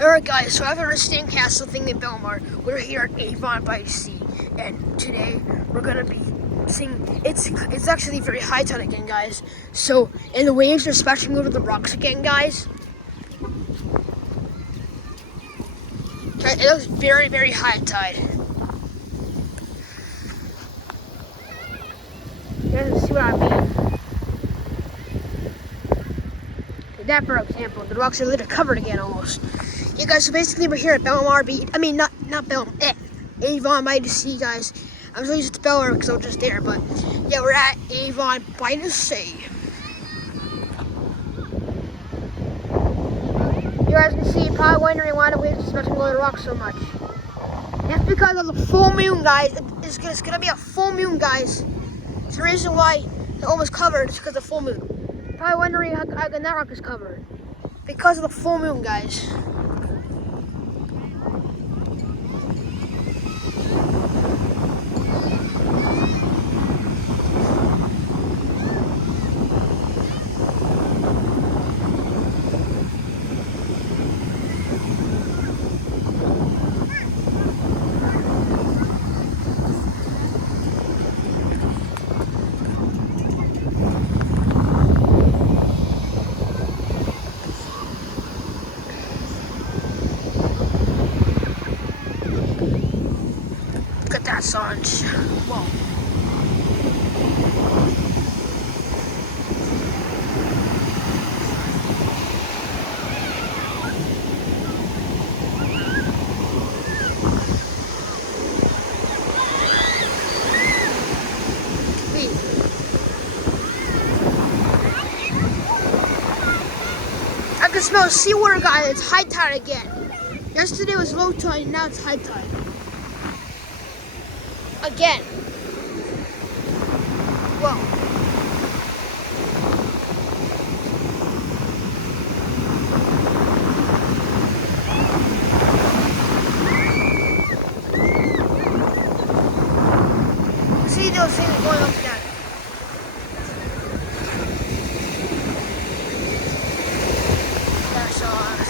Alright guys, so after the Sandcastle thing in Belmar, we're here at Avon by the Sea, and today we're gonna be seeing, it's actually very high tide again guys, so, and the waves are splashing over the rocks again guys. It looks very, very high tide. You guys see what I mean? That, for example, the rocks are literally covered again almost. Yeah, guys, so basically we're here at Belmar Beach. I mean, not Avon by the Sea, guys. I'm so used to Belmar because I'm just there, but yeah, we're at Avon by the Sea. You guys can see, probably wondering why the waves are splashing over the rocks so much. That's because of the full moon, guys. It's gonna be a full moon, guys. It's the reason why they're almost covered. It's because of the full moon. Probably wondering how that rock is covered. Because of the full moon, guys. Look at that sunset. Whoa. I can smell seawater, guys. It's high tide again. Yesterday was low tide, now it's high tide. Again. Whoa. See those things going up and down. That's awesome.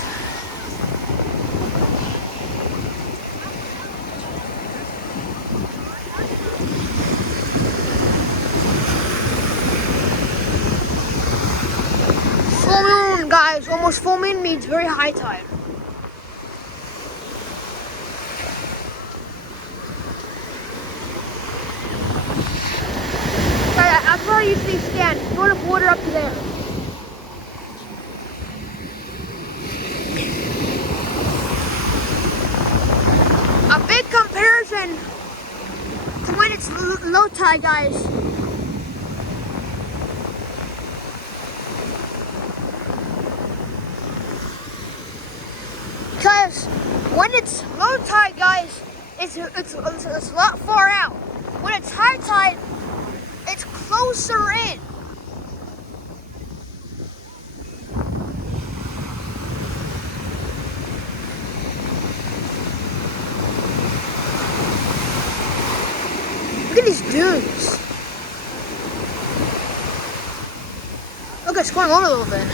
Full moon, guys. Almost full moon means very high tide. That's where I usually stand. Go to water up to there. A big comparison to when it's low tide, guys. Because when it's low tide, guys, it's a lot far out. When it's high tide, it's closer in. Look at these dunes. Look, it's going on a little bit.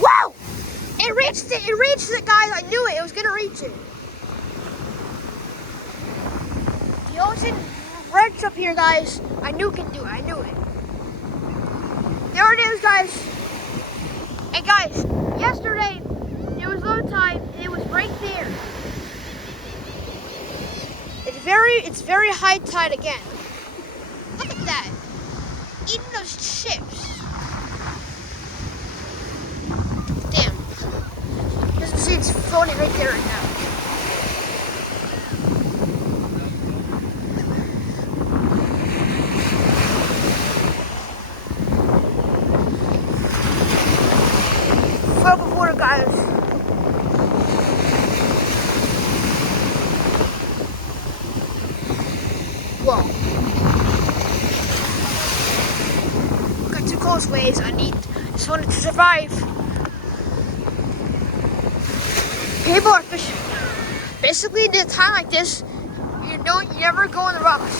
Wow! It reached it. It reached it, guys. I knew it. It was gonna reach it. The ocean wrench up here, guys. I knew it can do it. I knew it. There it is, guys. And guys, yesterday it was low tide and it was right there. It's very high tide again. Look at that. Eating those chips. Damn. As you can see, it's floating right there right now. Float water, guys. Whoa. Got two cold waves. I just wanted to survive. People are fishing. Basically, at a time like this, you never go in the rocks.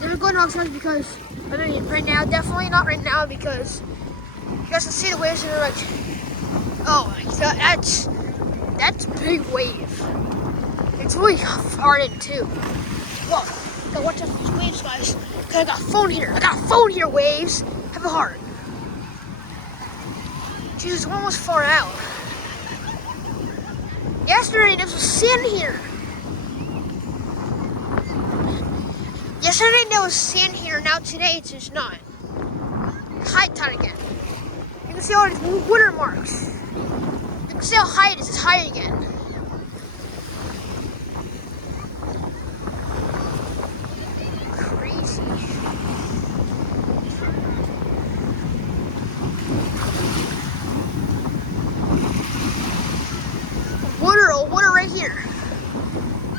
Never to Golden Rocks guys because, I mean, right now, definitely not right now because you guys can see the waves and they're like, oh my god, that's a big wave. It's really hard in too. Whoa, gotta watch out for these waves guys. Cause I got a phone here, waves. Have a heart. Jesus, we're almost far out. Yesterday there was sand here. Yesterday there was sand here, now today it's just not. High tide again. You can see all these water marks. You can see how high it is, it's high again. Crazy. Water right here.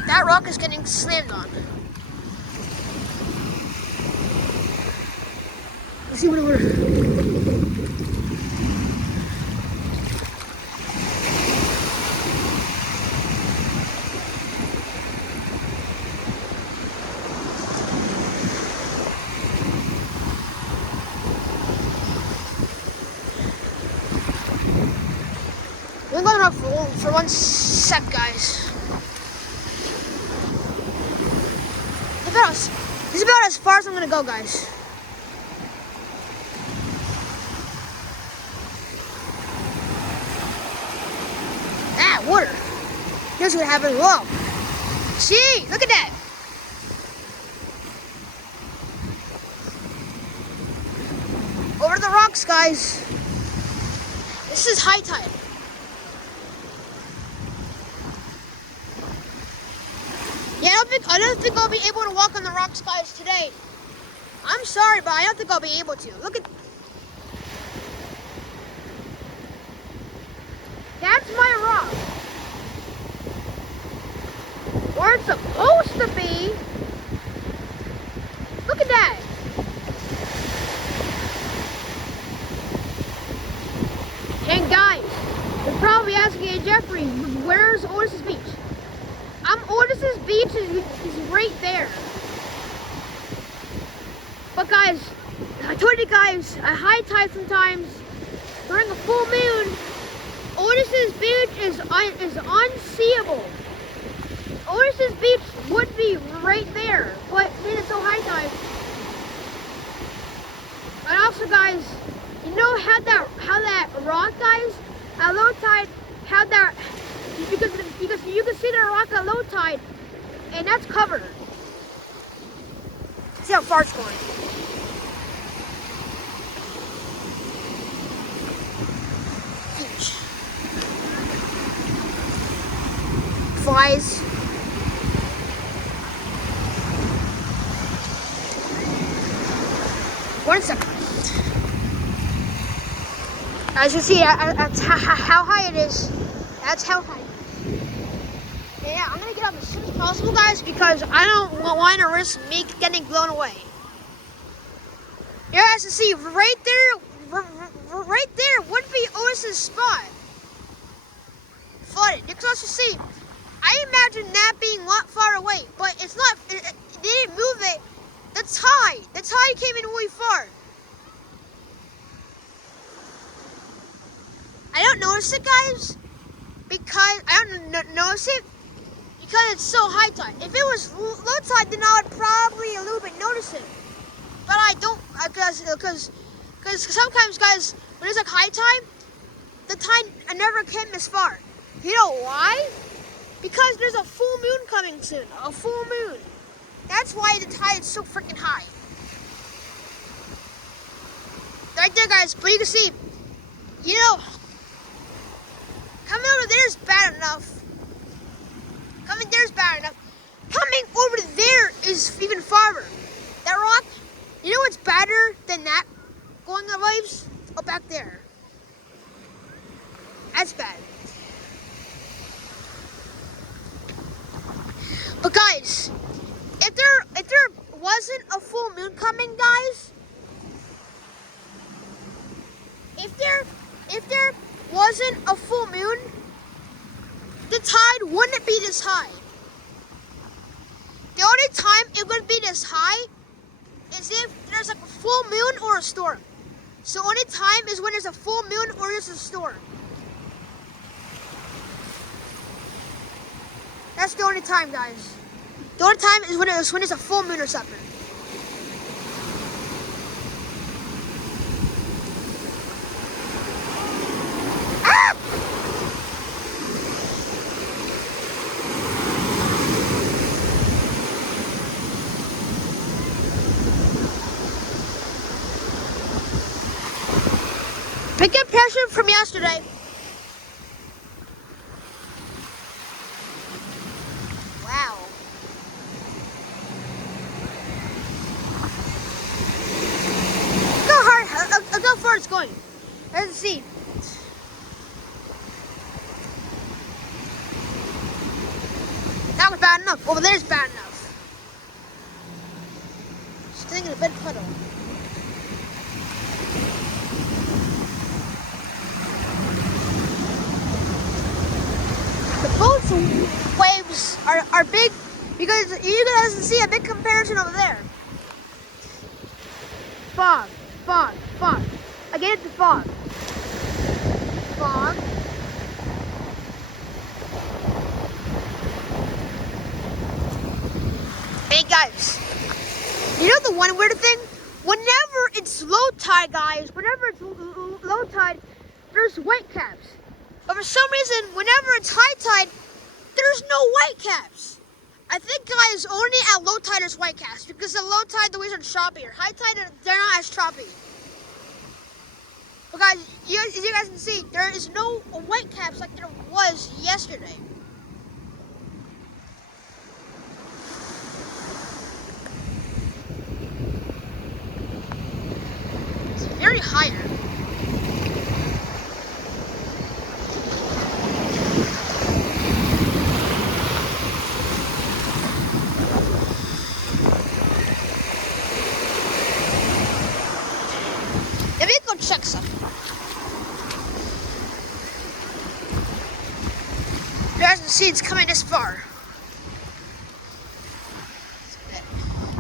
That rock is getting slammed on. Let's see what water. We're going up for 1 sec, guys. This is about as far as I'm gonna go, guys. Ah, water. Here's what happened. Whoa. Gee, look at that. Over the rocks, guys. This is high tide. Yeah, I don't think I'll be able to walk on the rocks, guys, today. I'm sorry, but I don't think I'll be able to. Look at... That's my rock. Where it's supposed to be. Look at that. And guys, you're probably asking, hey, Jeffrey, where's Otis's Beach? Otis's Beach is right there. But guys, I told you guys, at high tide sometimes, during a full moon, Otis's Beach is unseeable. Otis's Beach would be right there, but then it's so high tide. And also guys, you know how that rock, guys, at low tide, how that, because you can see the rock at low tide, and that's covered. See how far it's going. Huge. Flies. One second. As you see, that's how high it is. That's how high. Yeah, I'm gonna get up as soon as possible, guys, because I don't want to risk me getting blown away. You guys can see right there would be Otis's spot. Flooded. You can also see, I imagine that being a lot far away, but it's not, they didn't move it. The tide came in really far. I don't notice it, guys, because I don't notice it because it's so high tide. If it was low tide, then I would probably a little bit notice it. But I don't, because sometimes, guys, when it's like high tide, the tide never came this far. You know why? Because there's a full moon coming soon. A full moon. That's why the tide is so freaking high. Right there, guys. But you can see, you know, coming over there is bad enough. Coming there is bad enough. Coming over there is even farther. That rock, you know what's better than that? Going on waves? Oh, back there. That's bad. But guys, if there wasn't a full moon coming, guys, if there wasn't a full moon, the tide wouldn't be this high. The only time it would be this high is if there's like a full moon or a storm. So only time is when there's a full moon or there's a storm. That's the only time, guys. The only time is when there's a full moon or something. Ah! Pick up pressure from yesterday. Wow. Look how far it's going. Let's see. That was bad enough. Over there's bad enough. Staying in a bed puddle. The boat's waves are big because you guys can see a big comparison over there. Fog, fog, fog. Again, it's the fog. Fog. Hey guys, you know the one weird thing? Whenever it's low tide, guys, whenever it's low tide, there's whitecaps. But for some reason, whenever it's high tide, there's no whitecaps. I think, guys, only at low tide there's whitecaps because at low tide the waves are choppier. High tide, they're not as choppy. But guys, as you guys can see, there is no whitecaps like there was yesterday. It's very higher. Let me go check something. You guys can see it's coming this far.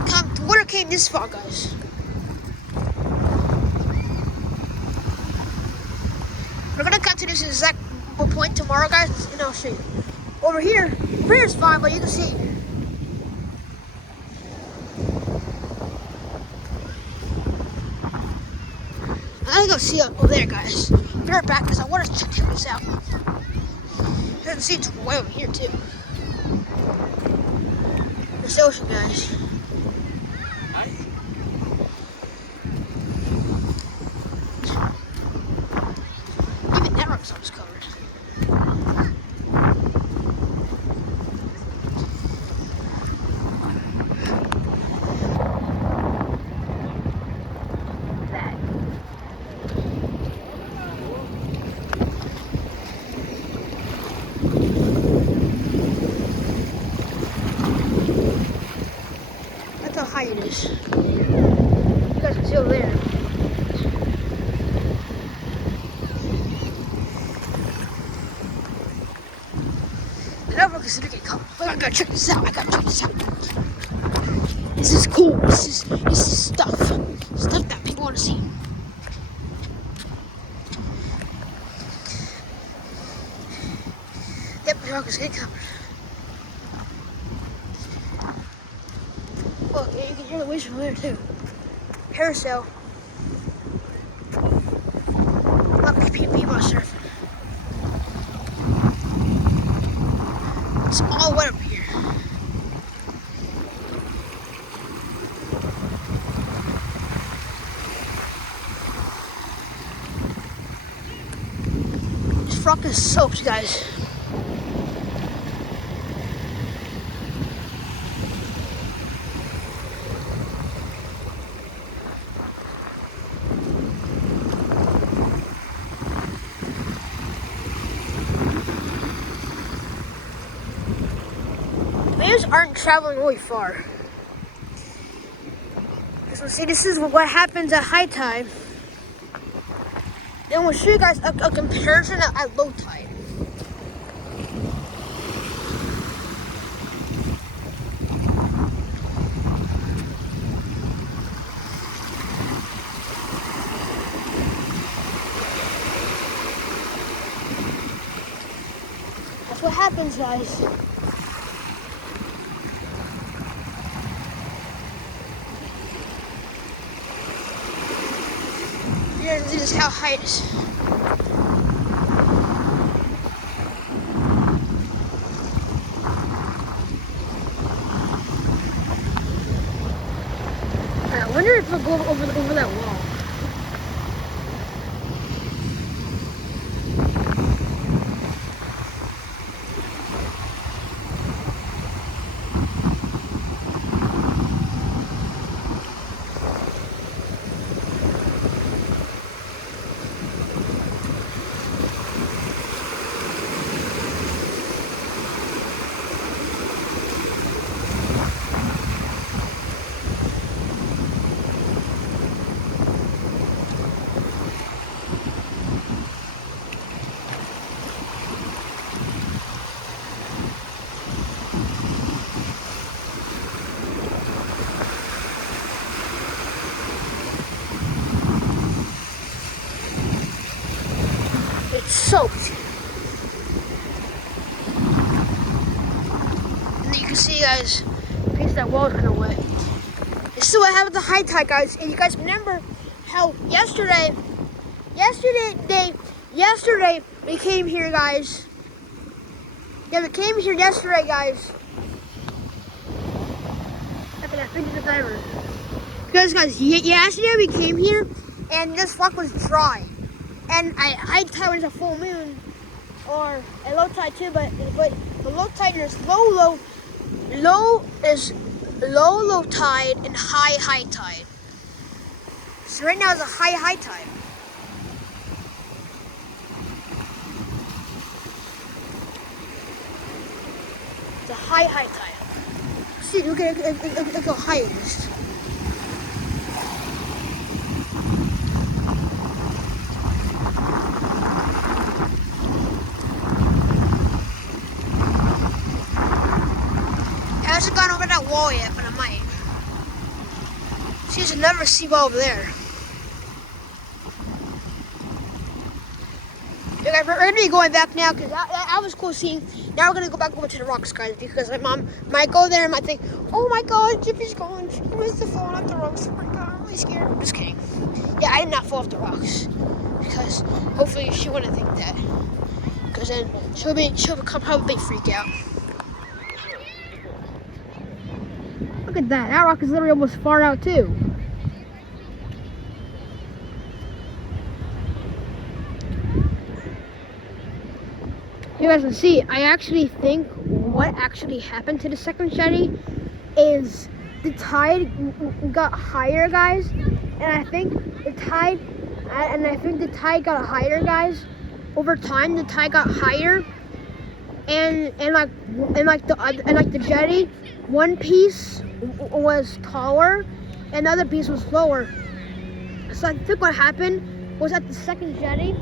The water came this far, guys. We're gonna cut to this exact point tomorrow, guys, and I'll show you. Over here is fine, but you can see. I'm gonna go see over there, guys. Be right back because I want to check this out. You can see it's way over here too. This ocean, guys. Even that rock's almost covered. That's how high it is. You guys can see over there. Never consider getting caught. I gotta check this out. This is cool. This is stuff that people want to see. Yep, the rock is getting covered. Look, yeah, you can hear the waves from there too. Parasail. Not many people are surfing. It's all wet up here. This rock is soaked, guys. Waves aren't traveling really far. So see, this is what happens at high tide. Then we'll show you guys a comparison at low tide. That's what happens, guys. Yeah, this is how high it is. I wonder if I'll go over that wall. It's soaked. And you can see, guys, a piece of that wall is kind of wet. This is what happened to high tide, guys. And you guys remember how yesterday we came here, guys. Yeah, we came here yesterday, guys. I think it's a diver. Because, guys, yesterday we came here and this rock was dry. And high tide was a full moon or a low tide too, but the low tide is low is low tide and high tide. So right now it's a high tide. It's a high tide. See, look how high it is. I hasn't gone over that wall yet, but I might. See, there's another seawall over there. Okay, guys, we're going to be going back now because that was cool seeing. Now we're going to go back over to the rocks, guys, because my mom might go there and might think, oh my god, Jiffy's gone. She must have fallen off the rocks. Oh my god, I'm really scared. I'm just kidding. Yeah, I did not fall off the rocks because hopefully she wouldn't think that. Because then she'll probably freak out. Look at that. That rock is literally almost far out too. You guys can see, I actually think what actually happened to the second jetty is the tide got higher, guys. And I think the tide got higher, guys. Over time, the tide got higher, and like the jetty, one piece was taller, and the other piece was lower. So I think what happened was at the second jetty,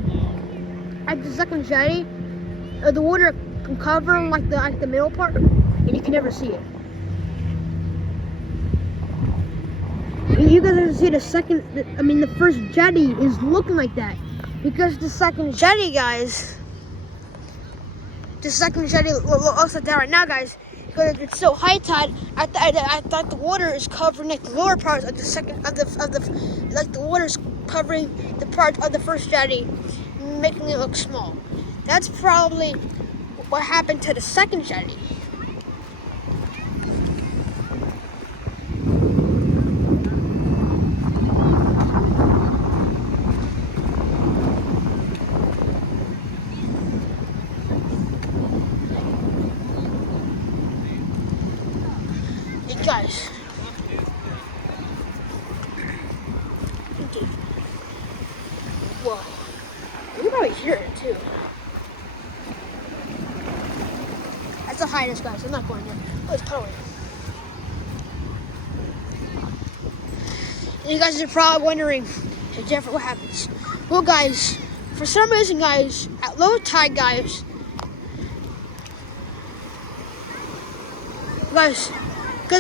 the water can cover like the middle part, and you can never see it. You guys can see the first jetty is looking like that because the second jetty, guys. The second jetty looks like that right now, guys. Because it's so high tide, I thought the water is covering like the lower parts of the water is covering the part of the first jetty, making it look small. That's probably what happened to the second jetty. Hey guys. Okay. Whoa. You can probably hear it too. That's the highest, guys. I'm not going there. Oh, it's puddling. And you guys are probably wondering, hey Jeffrey, what happens? Well, guys, for some reason, guys, at low tide, guys, you guys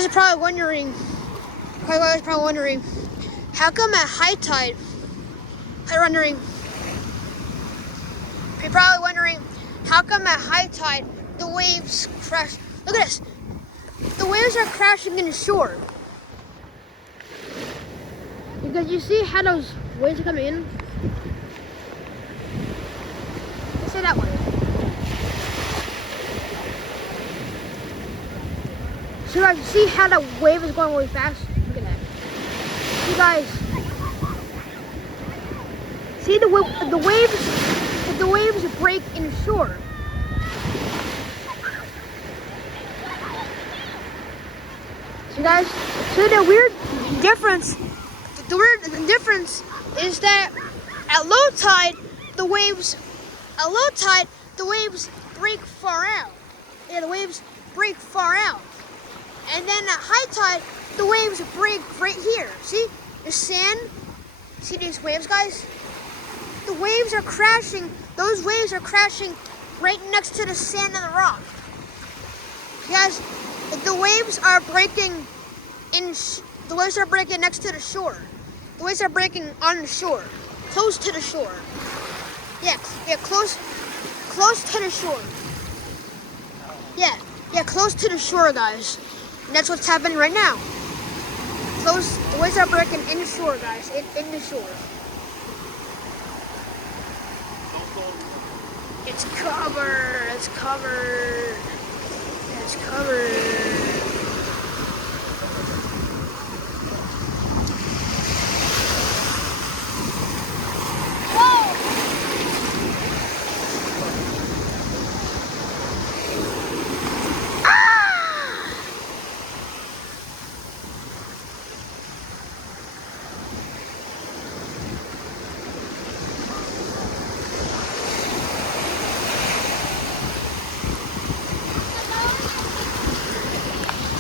are probably wondering, how come at high tide, you're probably wondering, how come at high tide, the waves crash. Look at this. The waves are crashing into shore. Because you see how those waves are coming in? Let's say that way. So guys, you see how the wave is going really fast? Look at that. You guys, see the waves break in shore. So guys, so the weird difference, is that at low tide, the waves break far out. Yeah, the waves break far out. And then at high tide, the waves break right here. See the sand? See these waves, guys? The waves are crashing. Those waves are crashing right next to the sand and the rock. Guys, the waves are breaking next to the shore. The waves are breaking on the shore, close to the shore. Yeah, close to the shore. Yeah, close to the shore, guys. And that's what's happening right now. The waves are breaking in the shore, guys. In the shore. It's covered. It's covered. It's covered.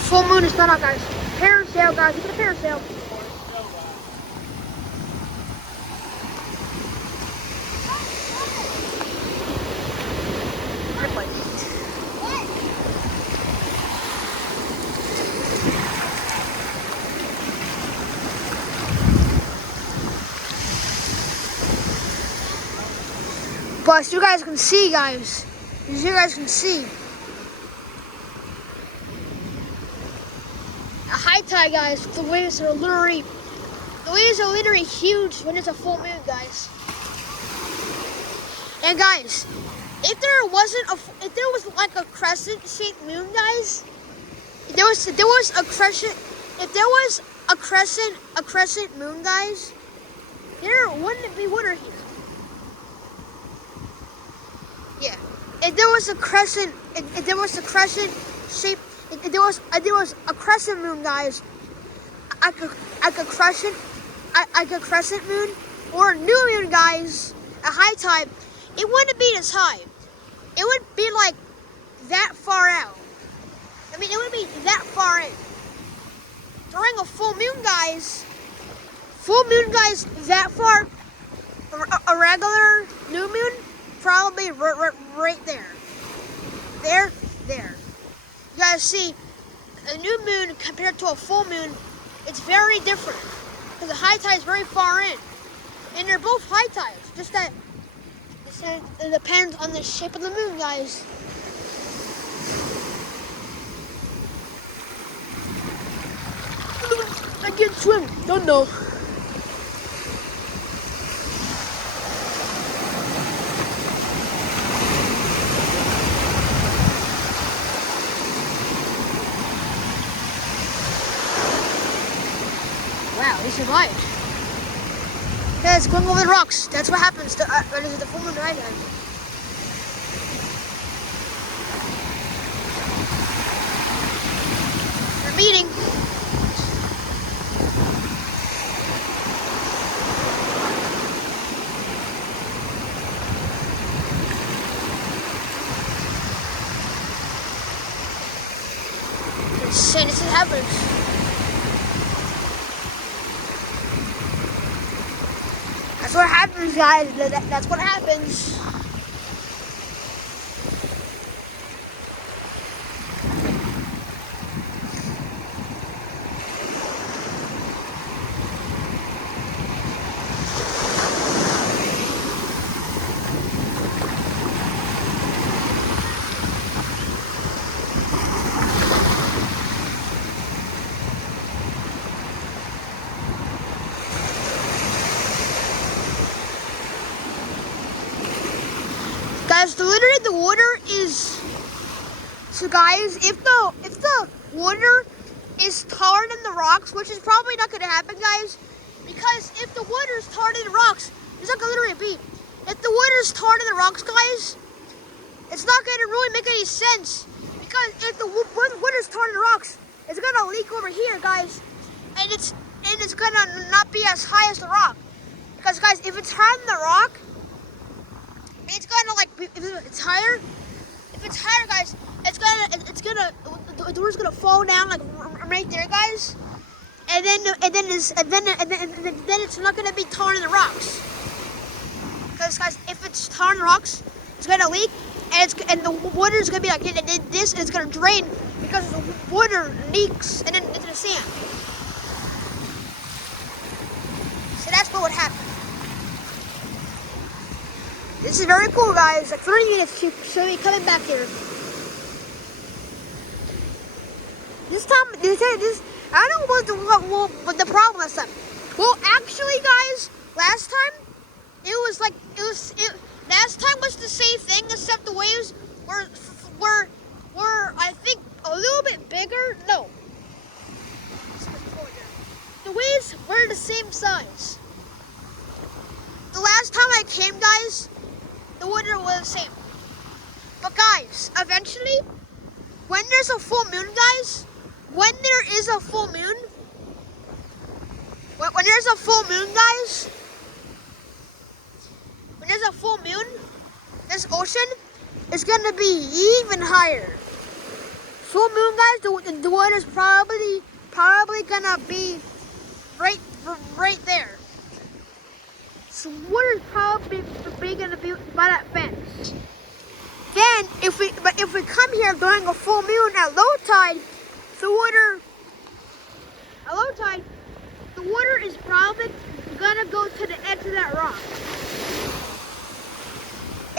Full moon is not out, guys. Parasail, guys. Look at the parasail. But as you guys can see, guys. As you guys can see. At high tide, guys, the waves are literally huge when it's a full moon, guys. And guys, if there was like a crescent-shaped moon, guys, if there was a crescent moon, guys, there wouldn't be water here. Yeah, if there was a crescent moon, guys, like a crescent moon or a new moon, guys, at high tide, it wouldn't be this high. It would be like that far out. I mean, it would be that far in. During a full moon, guys, that far, a regular new moon, probably right there. There. You guys see, a new moon compared to a full moon, it's very different. Because the high tide is very far in. And they're both high tides. Just that it depends on the shape of the moon, guys. I can't swim. Don't know. Wow, he survived. Yeah, it's going over the rocks. That's what happens to the full moon right now. We're meeting. Insane, this happens. That's what happens, guys. That's what happens. Guys, literally the water is. So guys, if the water is taller than the rocks, which is probably not going to happen, guys, because if the water is taller than the rocks, it's not going to literally be. If the water is taller than the rocks, guys, it's not going to really make any sense. Because if the water is taller than the rocks, it's going to leak over here, guys, and it's going to not be as high as the rock. Because guys, if it's higher than the rock, it's going to like if it's higher. If it's higher, guys, the water's gonna fall down like right there, guys, and then it's not gonna be taller than the rocks. Because guys, if it's taller than the rocks, it's gonna leak, and the water's gonna be like this, and it's gonna drain because the water leaks and then into the sand. So that's what would happen. This is very cool, guys. Like 30 minutes to show me coming back here. This time, I don't know what the problem last time. Well, actually, guys, last time last time was the same thing, except the waves were I think a little bit bigger. No, the waves were the same size. The last time I came, guys, the water was the same. But guys, eventually, when there's a full moon, guys, when there's a full moon, this ocean is gonna be even higher. Full moon, guys, the water's probably gonna be right there. So water's probably gonna be by that fence. Then, if we come here during a full moon at low tide, the water is probably gonna go to the edge of that rock.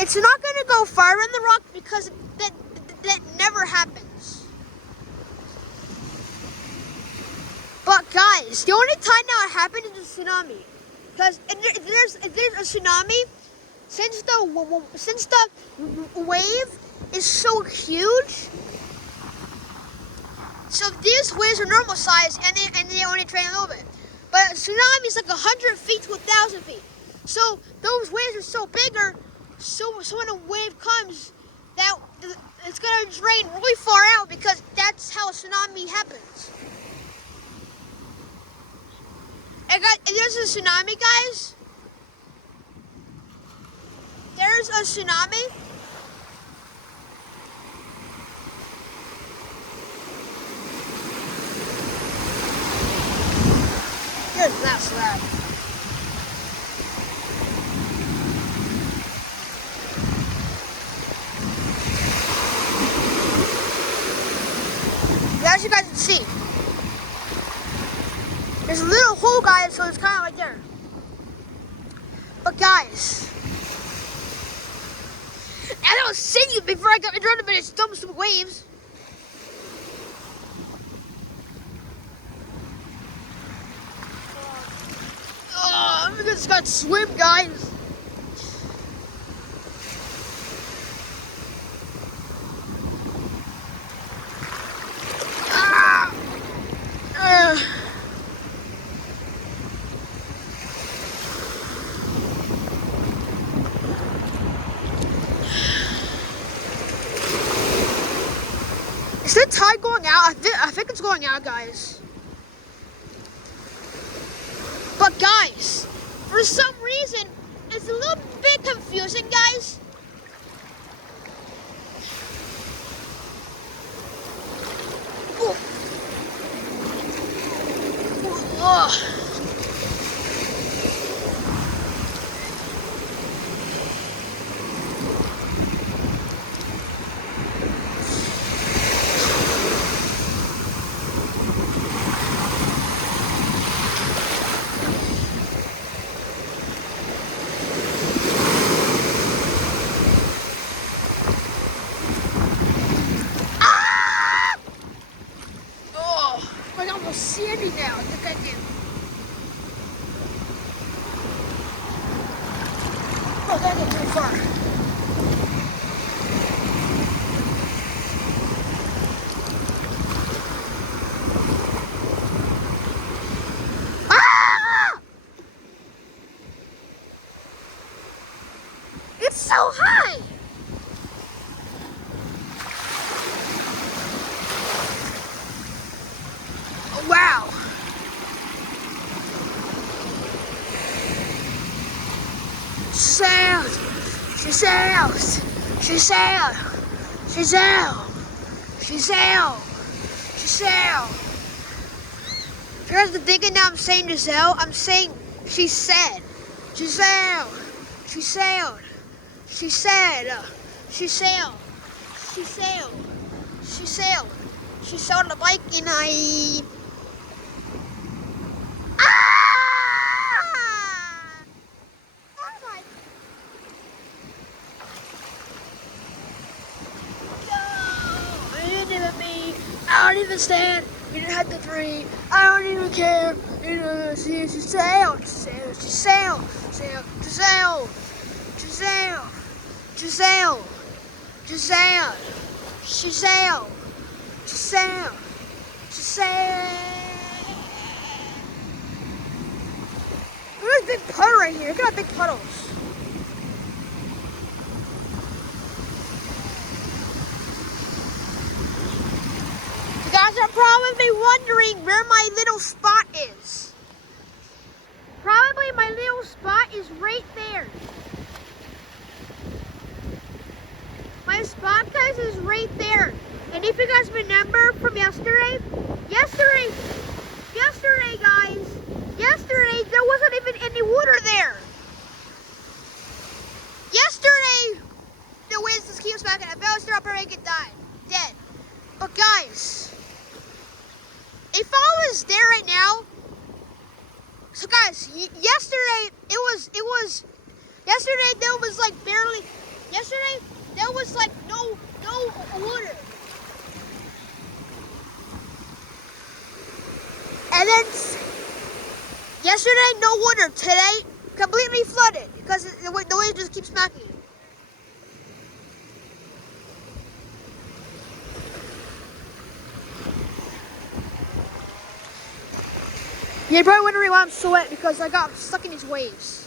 It's not gonna go far in the rock because that never happens. But guys, the only time now it happened is a tsunami. Because if there's a tsunami, since the wave is so huge, so these waves are normal size and they only train a little bit. But a tsunami is like 100 feet to 1,000 feet. So those waves are so bigger. So when a wave comes, it's gonna drain really far out because that's how a tsunami happens. And there's a tsunami, guys. There's a tsunami. Here's that slab. As you guys can see, there's a little hole, guys, so it's kind of right there. But guys, I don't see you before I got interrupted by these dumb stupid waves. Oh, I'm just gonna swim, guys. Is the tide going out? I think it's going out, guys. But guys, for some reason, it's a little bit confusing, guys. Oh. Oh. Sandy now, I think I do. Oh, that didn't go far. so high. Oh, wow. She sails. She sailed. She sailed. She sailed. She sailed. You guys are thinking now I'm saying Giselle? I'm saying she said. She sailed. She sailed. She said. She sailed. She sailed. She sailed. She sailed on a bike and I... Ah! Oh my... No! I didn't even mean... I don't even stand. You didn't have the three. I don't even care. You know, she sailed. She sailed. She sailed. Sailed. She sailed. She sailed. She sailed. She sailed. She sailed. She sailed. She sailed. Look at this big puddle right here. Look at that big puddles. You guys are probably wondering where my little spot is. Probably my little spot is right there. My spot, guys, is right there. And if you guys remember from yesterday, guys, yesterday there wasn't even any water there. Yesterday, the winds just keep smacking. I fell straight up and I get died, dead. But guys, if I was there right now, so guys, yesterday yesterday there was like barely, yesterday there was like no water. And then yesterday, no water. Today, completely flooded because the waves just keep smacking. You're probably wondering why I'm so wet because I got stuck in these waves.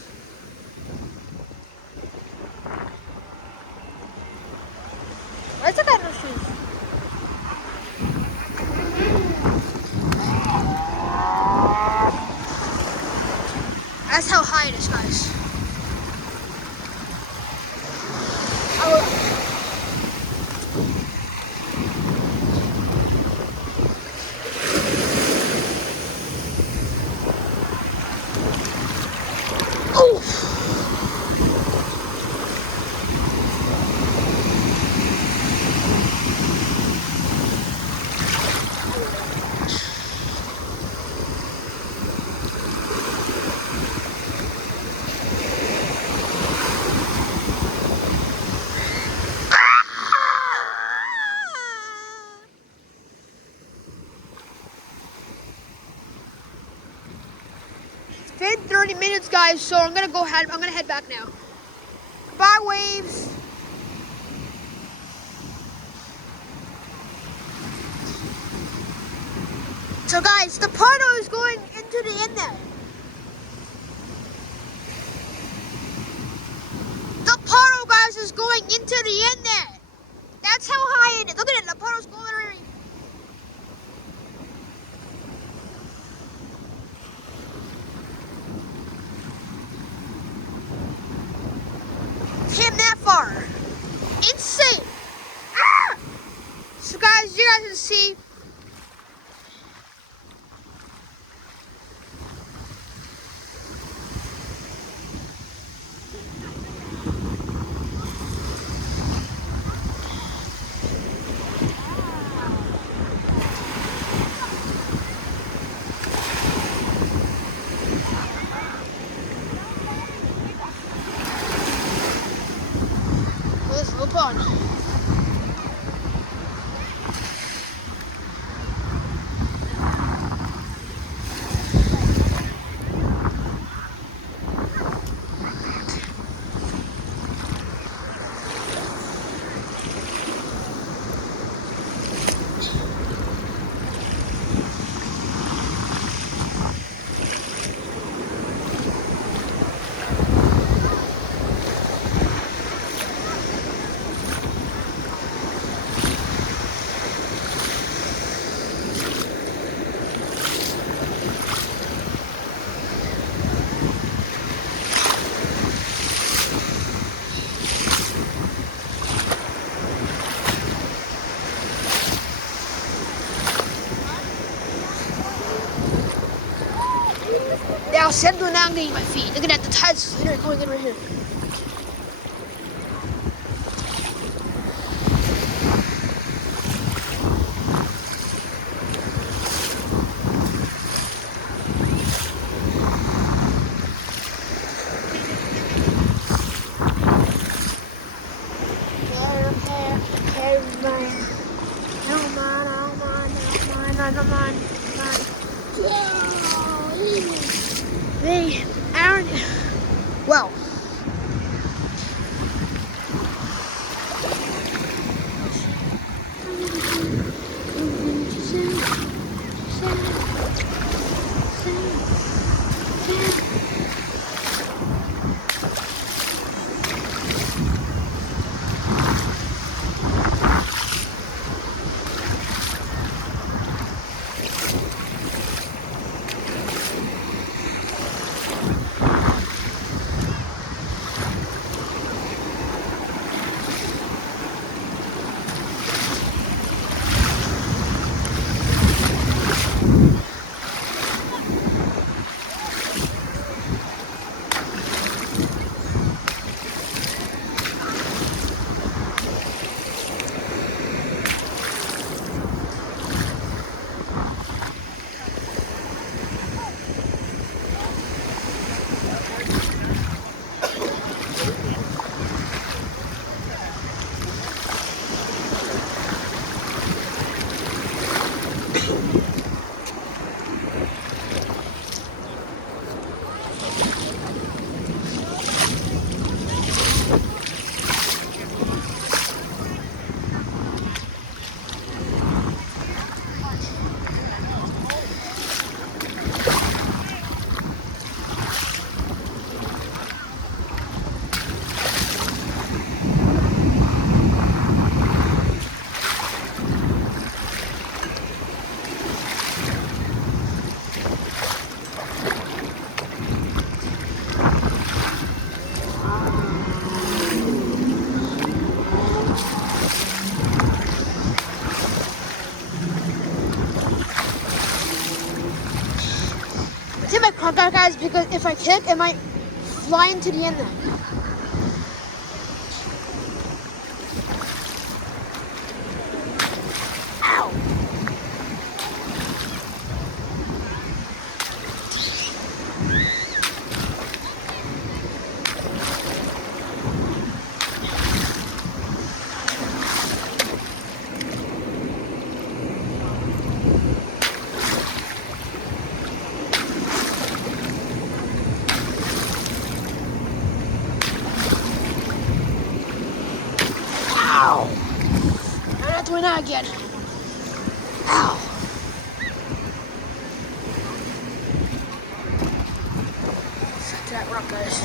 Where's the kind of shoes? That's how high it is, guys. It's been 30 minutes, guys, so I'm gonna head back now. Goodbye, waves. So guys, the puddle is going into the inlet. The puddle, guys, is going into the inlet. That's how high it is. Look at it, the puddle's going right. Came that far. Insane. Ah! So guys, you guys can see. Let's look on. see, I'm doing now. I'm getting my feet. Look at that. The tide's going in right here. They, Aaron, well, take my crunk out, guys, because if I kick, it might fly into the end then. Ow! Ow! I'm not doing that again. Ow! Suck to that rock, guys.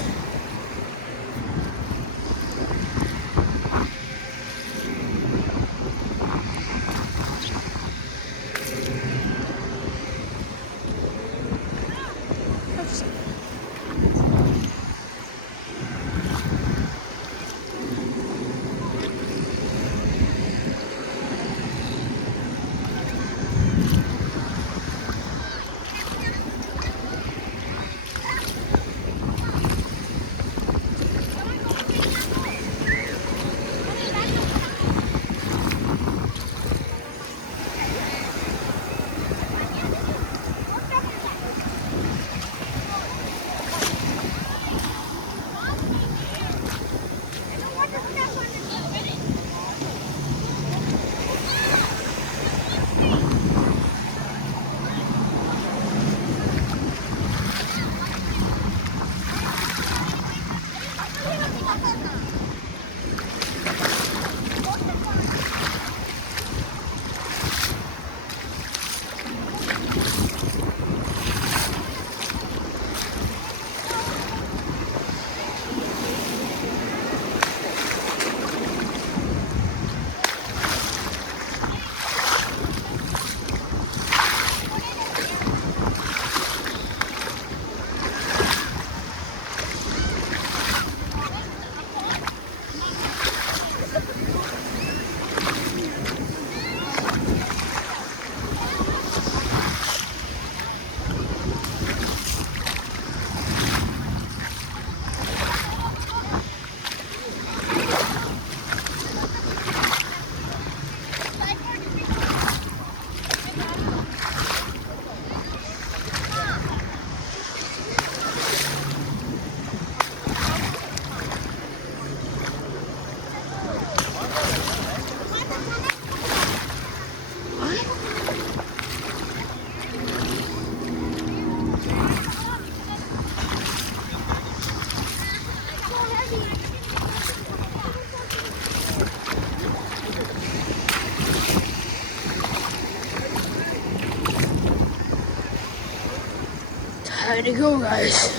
to go, guys.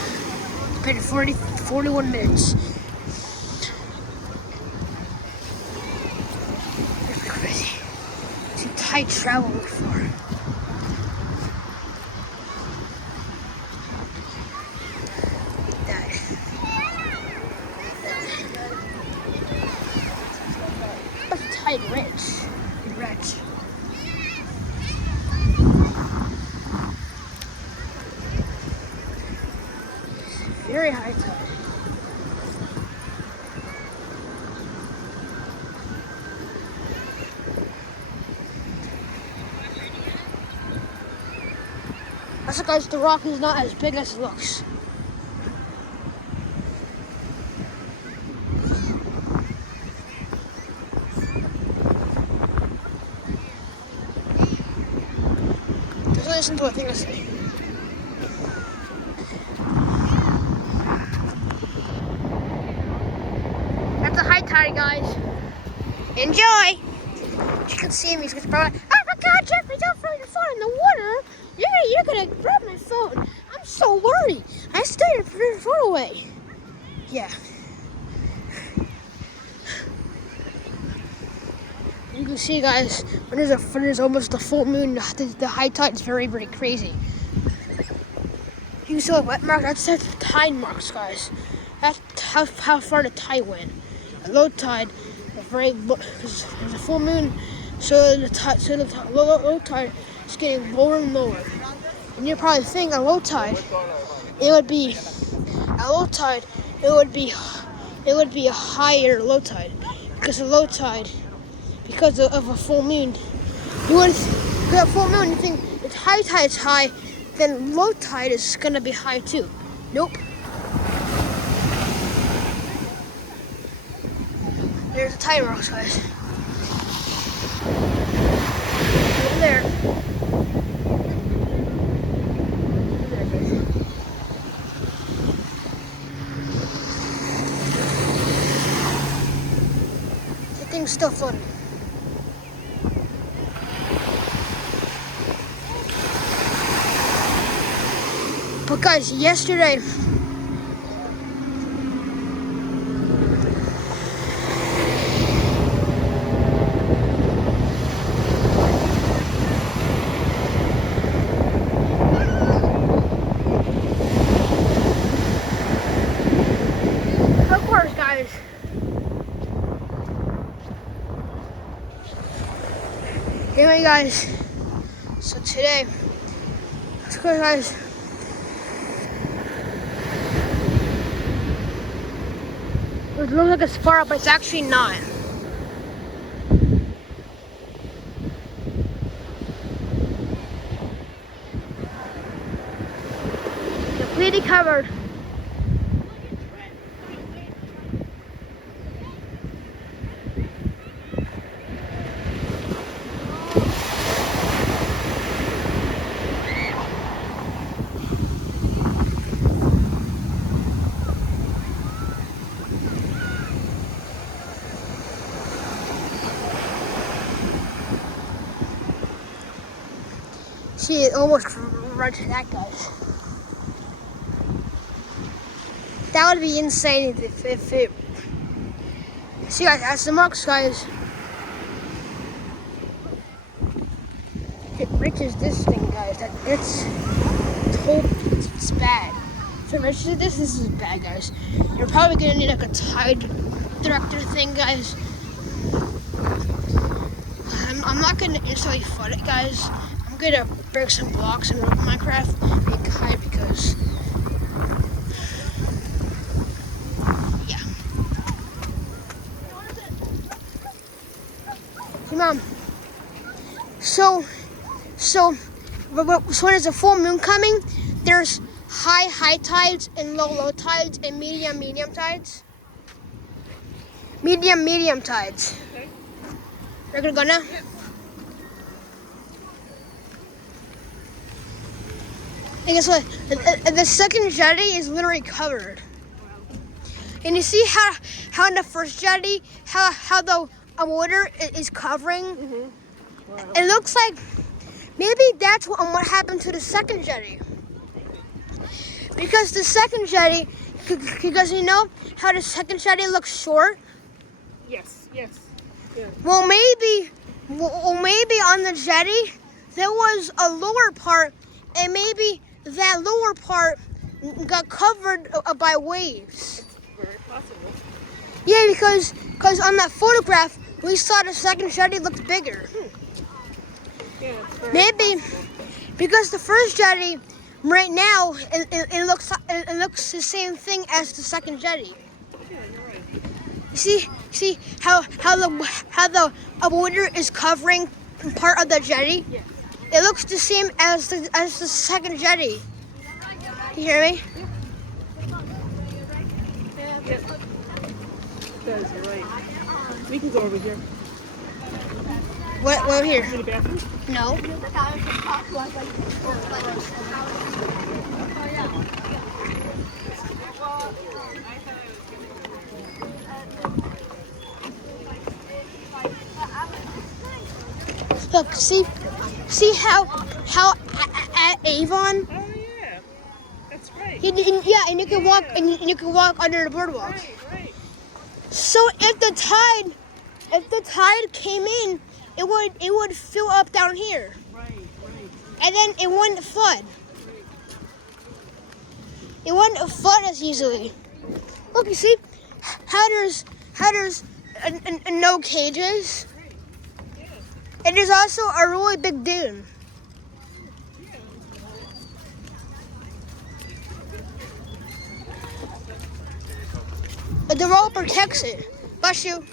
Been 41 minutes. It's crazy. It's tight travel before. That's a tight wrench. Very high tide. Also, guys, the rock is not as big as it looks. Just listen to what thing I say. That's a high tide, guys. Enjoy! You can see me. He's probably, oh my God, Jeffrey, don't throw your phone in the water. You're gonna grab my phone. I'm so worried. I started to put your phone away. Yeah. You can see, guys, when there's almost a full moon, the high tide is very, very crazy. You can see a wet mark. That's the tide marks, guys. That's how far the tide went. A low tide, there's a full moon, so the low tide is getting lower and lower. And you're probably thinking a low tide, it would be a higher low tide, because a low tide, because of a full moon, you would get a full moon. You think if high tide is high, then low tide is gonna be high too. Nope. There's a tide marks, guys. Over there. The thing's still floating. But guys, yesterday, of course, guys. Anyway, guys, so today, let's go, guys. It looks like it's far up, but it's actually not. Completely covered. See, it almost right to that, guys. That would be insane if it. See, guys, that's the marks, guys. It reaches this thing, guys. It's bad. If it reaches this is bad, guys. You're probably gonna need like a tide director thing, guys. I'm not gonna instantly flood it, guys. I'm gonna break some blocks in Minecraft and hide because, yeah. Hey, Mom. So when there's a full moon coming, there's high tides and low tides and medium tides. Medium tides. Okay. You're gonna go now? Yeah. And guess what? The second jetty is literally covered. And you see how in the first jetty, how the water is covering? Mm-hmm. Wow. It looks like maybe that's what happened to the second jetty. Because the second jetty, because you know how the second jetty looks short? Yes, yes. Yeah. Well, maybe on the jetty, there was a lower part, and maybe that lower part got covered by waves. It's very possible. Yeah, because on that photograph, we saw the second jetty looked bigger. Yeah, it's very Maybe possible. because the first jetty, right now, it looks the same thing as the second jetty. Yeah, you're right. See how the water is covering part of the jetty? Yes. It looks the same as the second jetty. You hear me? Yes. Guys, you're right. We can go over here. What here? In the bathroom? No. Look, see how at Avon, Oh yeah, that's right. yeah, and you can walk and you can walk under the boardwalk. Right, right. So if the tide came in, it would fill up down here, Right, right. and then it wouldn't flood. It wouldn't flood as easily. Look, you see how there's no cages, and there's also a really big dune. The wall protects it. Bless you.